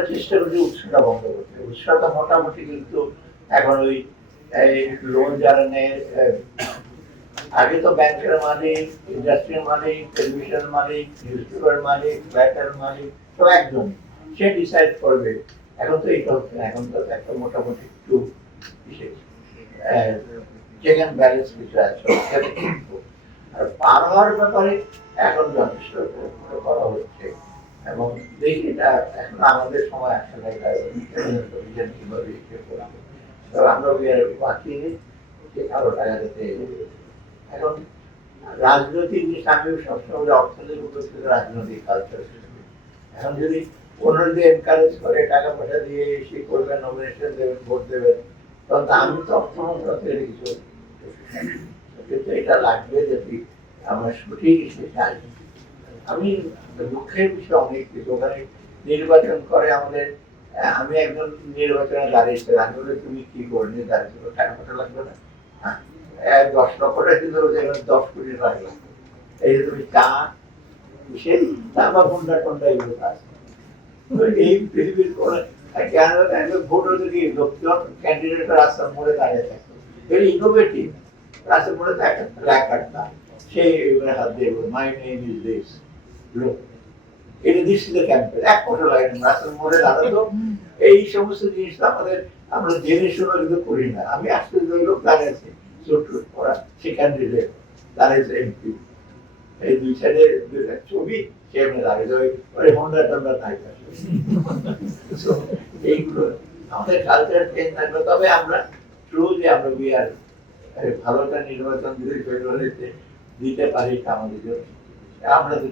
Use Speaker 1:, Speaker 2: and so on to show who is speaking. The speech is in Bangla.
Speaker 1: আমরা চেষ্টা করছি উৎসটা বন্ধ করতে। উৎসটা মোটামুটি কিন্তু এখন ওই লোন যারা আগে তো ব্যাংকের মালিক ইন্ডাস্ট্রির মালিক টেলিভিশন মালিক নিউজ পেপার মালিক ফ্ল্যাটের মালিক তো একজন। সে ডিসাইড করবে। এখন তো এইটা হচ্ছে না, এখন তো একটা মোটামুটি একটু চেক অ্যান্ড ব্যালেন্স কিছু আছে আর পার হওয়ার ব্যাপারে এখন যথেষ্ট করা হচ্ছে। এখন রাজনৈতিক সবসময় রাজনৈতিক কালচার এখন যদি কোনো যদি এনকারেজ করে, টাকা পয়সা দিয়ে সে করবেন নমিনেশন দেবেন ভোট দেবেন, তখন আমি তো অর্থমন্ত্রকের কিছু কিন্তু এটা লাগবে যদি আমার সঠিক আমি দুঃখের বিষয় অনেক কিছু ওখানে নির্বাচন করে আমাদের আমি একজন নির্বাচনে দাঁড়িয়েছি আমি বলি, তুমি কি করলে দাঁড়িয়েছিল টাকা পয়সা লাগবে না? হ্যাঁ, দশ লক্ষ টাকা দশ কোটি টাকা লাগবে। এই যে তুমি চা সেই এগুলো তো এই পৃথিবীর কোন ভোটার যদি লোকজন রাস্তার মোড়ে দাঁড়িয়ে থাকতো ভেরি ইনোভেটিভ রাস্তার মোড়ে প্ল্যাকার্ড না। সেই হাত দিয়ে মাই নেম ইজ লোক এক রাস্তার মোড়ে এই সমস্ত জিনিস তো আমাদের আমরা জেনে শুনে কিন্তু করি না। আমি লোক দাঁড়িয়ে আছি চোট করা সে ক্যান্ডিডেট দাঁড়িয়েছে এমপি এই দুই সাইডে দুইটা ছবি দাঁড়িয়েছে ওই হন্ডা টন্ডা এইগুলো আমাদের কালচার চেঞ্জ থাকবে। তবে আমরা ট্রু যে আমরা বি আর ভালোটা নির্বাচন যদি দিতে পারি এটা আমাদের জন্য। આપણે